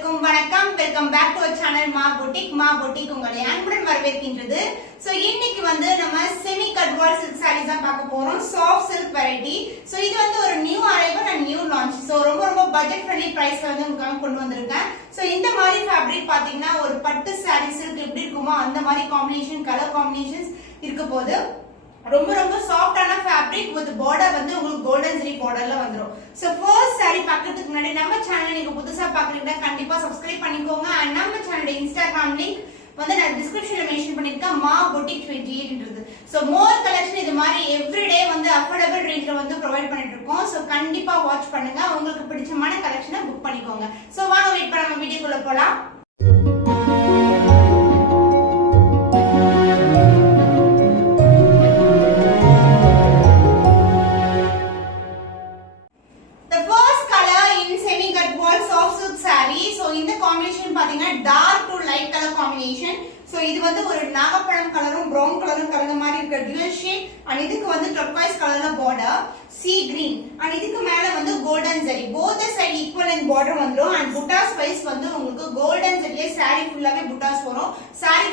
அனைவருக்கும் வணக்கம். Welcome back to our channel Maa boutique உங்களை அன்புடன் வரவேற்கின்றது. சோ இன்னைக்கு நம்ம semi cut wall silk sarees தான் பார்க்க போறோம். Soft silk variety. சோ இது ஒரு new arrival and new launch. So ரொம்ப பட்ஜெட் ஃப்ரெண்ட்லி பிரைஸ்ல உங்களுக்கு கொண்டு வந்திருக்கேன். சோ இந்த மாதிரி ஃபேப்ரிக் பாத்தீங்கன்னா ஒரு பட்டு சாரீ சில்க் எப்படி இருக்குமோ அந்த மாதிரி காம்பினேஷன் கலர் காம்பினேஷன்ஸ் இருக்க போது ரொம்ப சாஃப்டான ஃபேப்ரிக் வித் பார்டர் உங்களுக்கு கோல்டன் ஜரி பார்டர்ல வந்துரும். சோ ஃபர்ஸ்ட் saree பார்க்கிறதுக்கு முன்னாடி நம்ம சேனலை நீங்க புதுசா பார்க்கறீங்கன்னா கண்டிப்பா சப்ஸ்கிரைப் பண்ணிக்கோங்க. and நம்ம சேனலோட இன்ஸ்டாகிராம் லிங்க் நான் டிஸ்கிரிப்ஷன்ல மென்ஷன் பண்ணிருக்கேன் மா பொட்டிக் 28ன்றது. சோ மோர் கலெக்ஷன் இது மாதிரி எவ்ரிடே அஃபோர்டபிள் ரேஞ்ச்ல ப்ரொவைட் பண்ணிட்டு இருக்கோம். சோ கண்டிப்பா வாட்ச் பண்ணுங்க. உங்களுக்கு பிடிச்சமான கலெக்ஷனை புக் பண்ணிக்கோங்க. சோ வாங்க வெயிட் பண்ணாம வீடியோக்குள்ள போலாம். இது ஒரு நாகப்பழம் கலரும் பிரவுன் கலரும் கலந்த மாதிரி இருக்க டுவல் ஷேட் and இதுக்கு டர்க்வைஸ் கலர்ல border sea green and இதுக்கு மேல golden zari both the side equal and border வந்துரும் and buttas wise உங்களுக்கு golden zari saree ஃபுல்லாவே buttas வரும். saree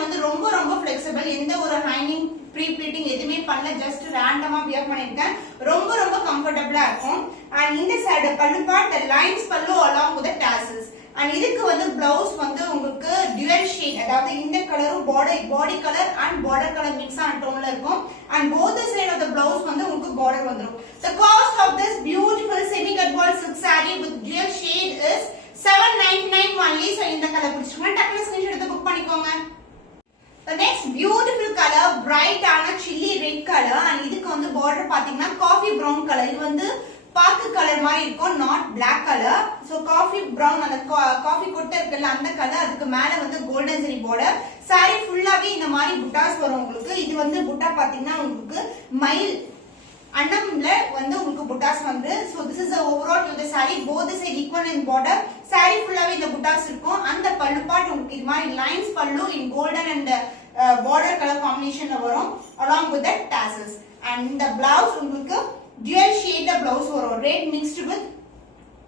ரொம்ப flexible. எந்த ஒரு ஹைனிங் ப்ரீ ப்ளீட்டிங் எதுமே பண்ணல. ஜஸ்ட் ரேண்டமா வியர் பண்ணிருக்கேன். ரொம்ப கம்ஃபர்ட்டபிளா இருக்கும். and இந்த சைடு பல்லு பார்ட் the lines பல்லு along with the tassels and இதுக்கு blouse உங்களுக்கு dual shade அதாவது இந்த கலரும் body color and border color mix ஆன டோன்ல இருக்கும் and both the side of the blouse உங்களுக்கு border வந்துரும். The cost of this beautiful semi cut ball silk saree with dual shade is 799 only. so இந்த கலர் பிடிச்சிருக்கா டக்குனு ஸ்கிரீன்ஷாட் எடுத்து book பண்ணிக்கோங்க. The next beautiful color bright ஆன chilli red color and இதுக்கு border பாத்தீங்கன்னா coffee brown color. இது பாக்கு கலர் மாதிரி இருக்கும், not black color. So coffee brown அந்த காஃபி கொட்டை இருக்குல்ல அந்த கலர். அதுக்கு மேல கோல்டன் ஜரி border. saree ஃபுல்லாவே இந்த மாதிரி புட்டாஸ் வரும் உங்களுக்கு. இது புட்டா பாத்தீங்கன்னா உங்களுக்கு மயில் அன்னம்ல உங்களுக்கு புட்டாஸ் so this is the overall to the saree both the side equal in border. saree ஃபுல்லாவே இந்த புட்டாஸ் இருக்கும். அந்த பல்லு பார்ட் உங்களுக்கு இது மாதிரி லைன்ஸ் பல்லு in golden and border color combinationல வரும் along with the tassels and the blouse உங்களுக்கு dual shade blouse வரும். red mixed with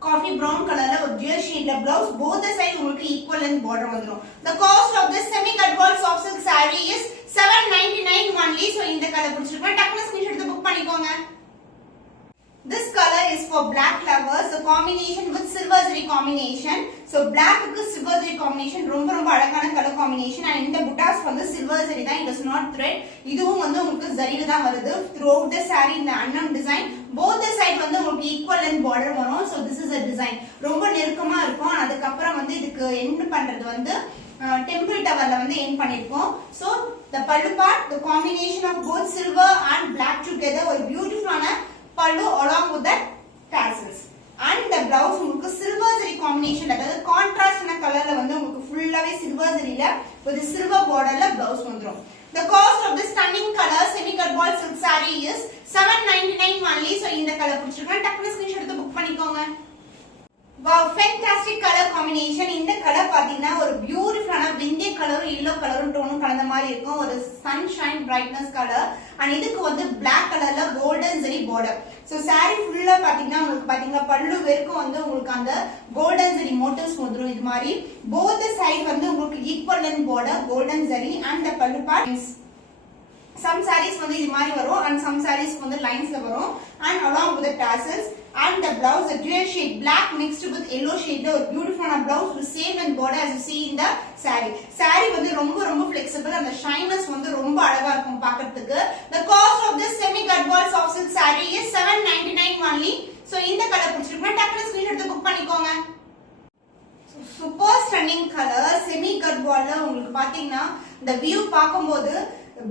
coffee brown colorல ஒரு dual shade blouse. both the side உங்களுக்கு equal length border வந்துரும். The cost of this semi cut ball soft silk saree is 799 only. so இந்த கலர் பிடிச்சிருக்கா டக்குனு screenshot எடுத்து book பண்ணிக்கோங்க. This color is for black lovers. The combination with silver zari combination. So black க்கு silver zari combination ரொம்ப அழகான color combination and இந்த புட்டாஸ் silver zari தான். it is not thread. இதுவும் உங்களுக்கு zariல தான் வருது. throughout the saree இந்த அன்னம் design both the side உங்களுக்கு equal length border வரும். so this is a design ரொம்ப நெருக்கமா இருக்கும். அதுக்கு அப்புறம் இதுக்கு end பண்றது temple towerல end பண்ணிருக்கோம். so the pallu part the combination of both silver and black together ஒரு beautiful ஆன pallu along with that tassels and the blouse உங்களுக்கு silver zari combination அதாவது contrast ஆன கலர்ல உங்களுக்கு ஃபுல்லாவே silver zariல with silver borderல blouse வந்துரும். The cost of this stunning color semi cut ball silk saree is 799 only. so இந்த கலர் பிடிச்சிருக்கா டக்குனு ஸ்கிரீன்ஷாட் எடுத்து புக் பண்ணிக்கோங்க. Wow, fantastic color combination. இந்த கலர் பாத்தீங்கன்னா ஒரு பியூட்டிஃபுல்லான விந்திய கலரும் yellow கலரும் டோனும் கலந்த மாதிரி இருக்கும். ஒரு sunshine brightness கலர் and இதுக்கு black கலர்ல golden zari border. so saree ஃபுல்லா பாத்தீங்கன்னா உங்களுக்கு பல்லு வரைக்கும் உங்களுக்கு அந்த golden zari motifs வந்துரும். இது மாதிரி both the side உங்களுக்கு equal length border golden zari and the pallu part. some sarees இது மாதிரி வரும் and some sarees linesல வரும் and along with the tassels and the blouse the dual shade black mixed with yellow shade ஒரு beautiful blouse with same and border as you see in the saree ரொம்ப flexible and the shyness ரொம்ப அழகா இருக்கும் பார்க்கிறதுக்கு. The cost of this semi cut ball soft silk saree is 799 only. so இந்த கலர் பிடிச்சிருக்கா டக்குனு ஸ்கிரீன்ஷாட் எடுத்து புக் பண்ணிக்கோங்க. Super stunning colour semi cut ball உங்களுக்கு பாத்தீங்கன்னா இந்த வியூ பாக்கும்போது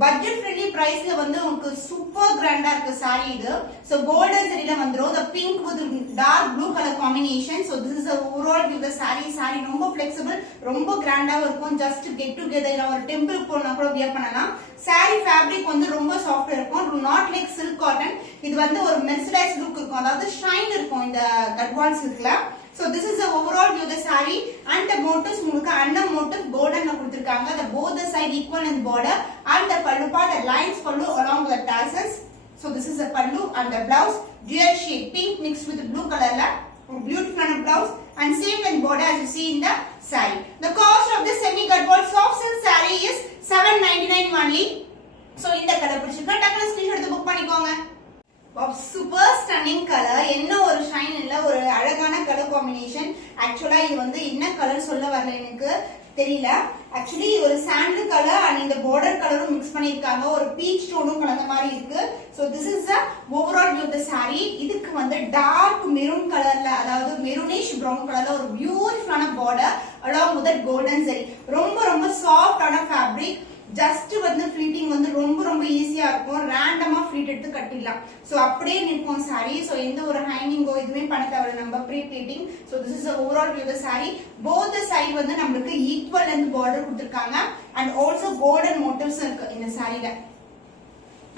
பட்ஜெட் ஃப்ரெண்ட்லி பிரைஸ்ல உங்களுக்கு சூப்பர் கிராண்டா இருக்கு saree இது. so golden zari வந்துரும். the pink with dark blue color combination. so this is the overall view the saree ரொம்ப flexible ரொம்ப கிராண்டா இருக்கும். just get together இல்ல ஒரு டெம்பிள் போனா கூட வியர் பண்ணலாம். saree fabric ரொம்ப சாஃப்ட் இருக்கும். not like silk cotton. இது ஒரு மெர்சலைஸ் லுக் இருக்கும். அதாவது ஷைன் இருக்கும் இந்த Gadwal சில்க்ல. so this is the overall view the saree and the motifs உங்களுக்கு annam motif golden ல கொடுத்திருக்காங்க. the both the side equal in border and the pallu part the lines pallu along with the tassels. so this is the pallu and the blouse dual shade pink mixed with blue color la beautiful blouse and same in border border as you see in the saree. The cost of this semi gutball soft silk saree is 799 only. So இந்த கலர் பிடிச்சிருக்கா டக்குனு screenshot எடுத்து book பண்ணிக்கோங்க. Super stunning colour, என்ன ஒரு shine இல்ல, ஒரு அழகான கலர் காம்பினேஷன். ஆக்சுவலா இது வந்து என்ன கலர் சொல்ல வரல எனக்கு தெரியல. ஆக்சுவலி ஒரு சாண்டில் கலர் அண்ட் இந்த பார்டர் கலரும் மிக்ஸ் பண்ணிருக்காங்க, ஒரு பீச் டோனும் கலந்த மாதிரி இருக்கு. So this is the overall view of the saree. இதுக்கு வந்து டார்க் மெரூன் கலர்ல, அதாவது மெரூனிஷ் பிரவுன் கலர்ல ஒரு பியூட்டிஃபுல்லான border along with that golden zari. ரொம்ப ரொம்ப சாஃப்டான ஃபேப்ரிக். ஜஸ்ட் வந்து ஃப்ளீட்டிங் வந்து ரொம்ப ரொம்ப ஈஸியா இருக்கும். ரேண்டமா ஃப்ளீட் எடுத்து கட்டிடலாம். சோ அப்படியே நிற்கும் saree. சோ எந்த ஒரு ஹைனிங்கோ இதுவே பண்ண தேவையில்ல, நம்ம pre pleating. So this is the overall view of the saree. both the side வந்து நமக்கு ஈக்குவல் லெந்த் border கொடுத்திருக்காங்க and also golden motifs இருக்கு இந்த சாரில.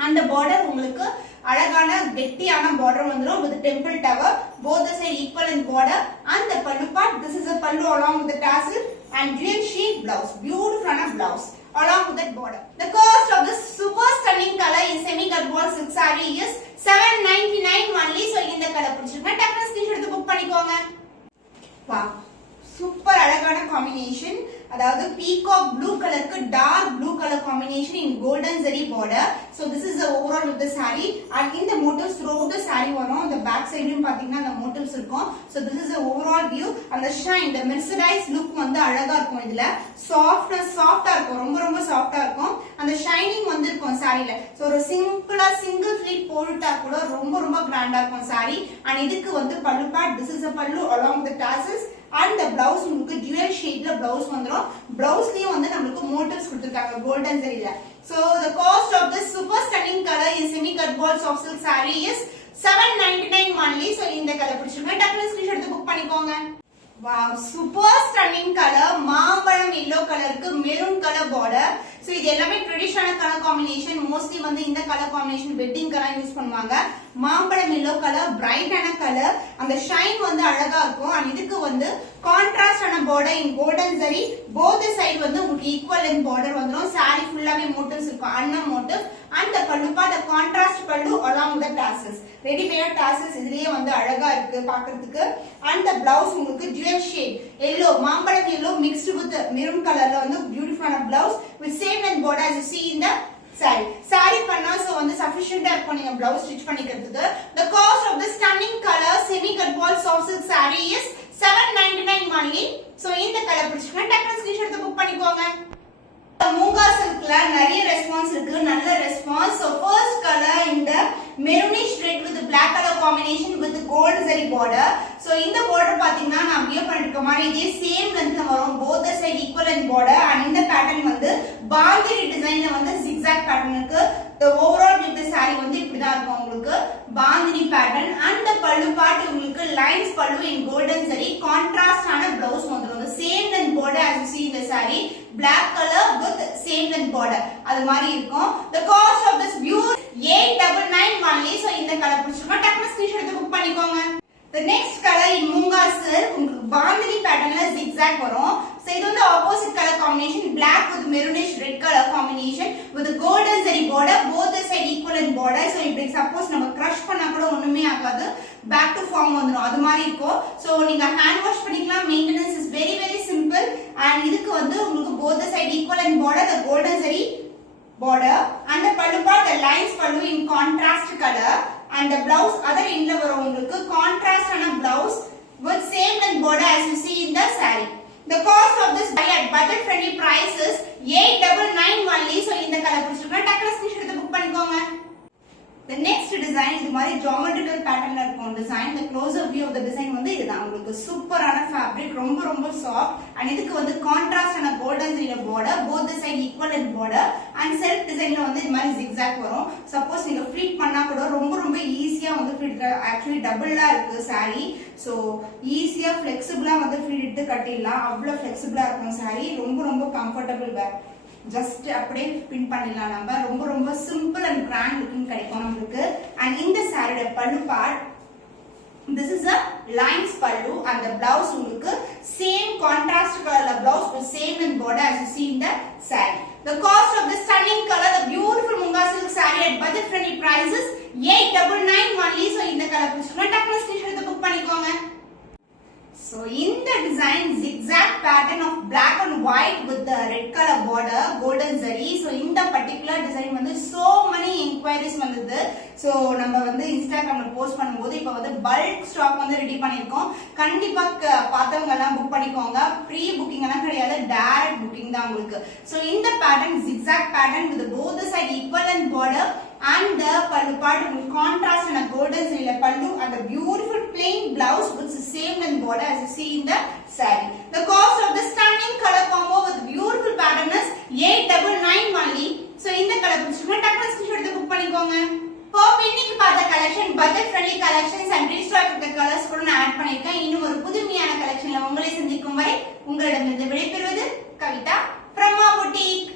அந்த border உங்களுக்கு அழகான கெட்டியான border வந்துரும் with temple tower. both the side equal in border and the pallu part. This is a pallu along with the tassel and jewel shade blouse, beautiful blouse along with that border. The cost of this super stunning color in semi gutball silk saree is 799 only. So இந்த கலர் பிடிச்சிருக்கா டக்குனு screenshot எடுத்து book பண்ணிக்கோங்க. Wow, super அழகான combination. அதாவது peacock blue கலருக்கு dark blue colour combination in golden zari border. So this is the overall with the saree and இந்த motifs throughout the saree வரும். அந்த பேக் சைடுலயும் பாத்தீங்கன்னா அந்த motifs இருக்கும். So this is the overall view. அந்த shine, the mercerized look வந்து அழகா இருக்கும். இதுல சாஃப்ட்டா இருக்கும், ரொம்ப ரொம்ப சாஃப்ட்டா இருக்கும். அந்த ஷைனிங் வந்து இருக்கும் சாரில. சோ ஒரு சிம்பிளா சிங்கிள் ஃப்ளீட் போட்டுட்டா கூட ரொம்ப ரொம்ப கிராண்டா இருக்கும் saree. and இதுக்கு வந்து பல்லு part. this is a pallu along with the tassels and the blouse உங்களுக்கு dual shadeல blouse வந்துரும். blouseலயும் வந்து நமக்கு motifs கொடுத்திருக்காங்க golden zariல. so the cost of this super stunning color in semi gutball soft silk saree is 799 only. so இந்த கலர் பிடிச்சிருக்கா டக்குனு screenshot எடுத்து புக் பண்ணிக்கோங்க. Wow, super stunning colour. மாம்பழம் yellow கலருக்கு மெரூன் கலர் பார்டர். சோ இது எல்லாமே ட்ரெடிஷனல் கலர் காம்பினேஷன். மோஸ்ட்லி வந்து இந்த கலர் காம்பினேஷன் வெட்டிங்க்கெல்லாம் யூஸ் பண்ணுவாங்க. மாம்பழம் yellow கலர், பிரைட்டான கலர். அந்த ஷைன் வந்து அழகா இருக்கும். and இதுக்கு வந்து கான்ட்ராஸ்டான border in golden zari. both the side வந்து உங்களுக்கு ஈக்குவல் லெந்த் border வந்துரும். saree ஃபுல்லாவே motifs இருக்கும், அன்ன motif. and the pallu part, the contrast pallu along with the tassels. ready made tassels இதுலயே வந்து அழகா இருக்கு பாக்குறதுக்கு. and the blouse உங்களுக்கு dual shade yellow, மாம்பழம் yellow mixed with maroon colorல வந்து beautiful blouse with same length border as you see in the saree பண்ணா so வந்து sufficient-ஆ இருக்கும் நீங்க blouse stitch பண்ணிக்கிறதுக்கு. the cost of this stunning color semi gutball soft silk saree is 799 only. so இந்த கலர் பிடிச்சிருக்கா டக்குனு ஸ்கிரீன்ஷாட் எடுத்து புக் பண்ணிக்கோங்க. மூங்கா சில்க்ல நிறைய ரெஸ்பான்ஸ் இருக்கு, நல்ல ரெஸ்பான்ஸ். so first color இந்த maroonish red with black color combination with gold zari border. so இந்த border பாத்தீங்கன்னா நான் வியர் பண்ணிருக்க மாதிரி இதே சேம் லெந்த்ல வரும். both the side equal in border and இந்த பேட்டர்ன் வந்து பாந்தினி டிசைன்ல வந்து zigzag பேட்டர்ன் இருக்கு. the overall with the saree வந்து இப்படி தான் இருக்கும் உங்களுக்கு bandhani pattern. and the pallu part உங்களுக்கு lines pallu in golden zari, contrast ஆன blouse வந்துரும். the same length border as you see in the saree, black color with same length border அது மாதிரி இருக்கும். the cost of this view 899 only. so இந்த கலர் பிடிச்சிருக்கா டக்குனு ஸ்கிரீன்ஷாட் எடுத்து புக் பண்ணிக்கோங்க. the next color in moonga silk உங்களுக்கு பாந்தினி பேட்டர்ன்ல zigzag வரும். so இது வந்து opposite color combination, black with maroonish red color combination with golden zari border, both the side equal in border. so இப்படி சப்போஸ் நம்ம crush பண்ணா கூட ஒண்ணுமே ஆகாது, back to form வந்துரும், அது மாதிரி இருக்கும். so நீங்க hand wash பண்ணிக்கலாம். maintenance is very very simple. and இதுக்கு வந்து உங்களுக்கு both the side equal in border, the golden zari border and the pallu part, the lines pallu in contrast color. and the blouse other endல வரும் உங்களுக்கு contrast ஆன blouse with same length border as you see in the saree. the cost of this at budget friendly price is 899 only. so இந்த கலர் பிடிச்சிருக்கா டக்குனு screenshot எடுத்து book பண்ணிக்கோங்க. the next design இது மாதிரி geometrical patternல இருக்கும் design. the closer view of the design வந்து இதுதான். உங்களுக்கு சூப்பரான fabric, ரொம்ப ரொம்ப soft. and இதுக்கு வந்து contrast ஆன golden zari border, both the side equal in border and self designல வந்து இது மாதிரி zigzag வரும். suppose நீங்க ஃப்ளீட் பண்ணா கூட ரொம்ப ரொம்ப ஈஸியா வந்து ஃப்ளீட், actually டபுளா இருக்கு saree. so ஈஸியா flexible-ஆ வந்து ஃப்ளீட் எடுத்து கட்டிடலாம். அவ்வளவு flexible-ஆ இருக்கும் saree. ரொம்ப ரொம்ப comfortable wear. just அப்படியே பின் பண்ணிடலாம் நம்ம. ரொம்ப ரொம்ப சிம்பிள் அண்ட் கிராண்ட் லுக்கிங் கிடைக்கும் நமக்கு. and இந்த சாரியோட பல்லு part, this is a lines pallu and the blouse உங்களுக்கு same contrast color blouse with same in border as you see in the saree. the cost of this stunning color, the beautiful munga silk saree at budget friendly prices 899 only. so இந்த கலர் பிடிச்சிருக்கா டக்குனு screenshot எடுத்து book பண்ணிக்கோங்க. So in the design zigzag pattern of black and white with the red color border golden zari. So in the particular design வந்து so many inquiries வந்தது. So நம்ம வந்து இன்ஸ்டாகிராம்ல போஸ்ட் பண்ணும்போது இப்போ வந்து பல்க் ஸ்டாக் வந்து ரெடி பண்ணிருக்கோம். கண்டிப்பா பார்த்தவங்க எல்லாம் புக் பண்ணிக்கோங்க. ப்ரீ புக்கிங் எல்லாம் கிடையாது, டைரக்ட் புக்கிங் தான் உங்களுக்கு. So in the pattern zigzag pattern with both the side equivalent border and the pallu part in contrast and a golden zari pallu and the beautiful plain blouse with the same length border as you see in the saree. The cost of the stunning color combo with beautiful pattern is 899 only. So in the color பிடிச்சிருந்தா டக்குனு screenshot எடுத்து book பண்ணிக்கோங்க. Hope இன்னைக்கு பார்த்த collection budget friendly collections and restock இருக்க colours கூட நான் add பண்ணிருக்கேன். இன்னும் ஒரு புதுமையான கலெக்ஷன்ல உங்களை சந்திக்கும் வரை உங்களிடமிருந்து விடைபெறுவது கவிதா from our boutique.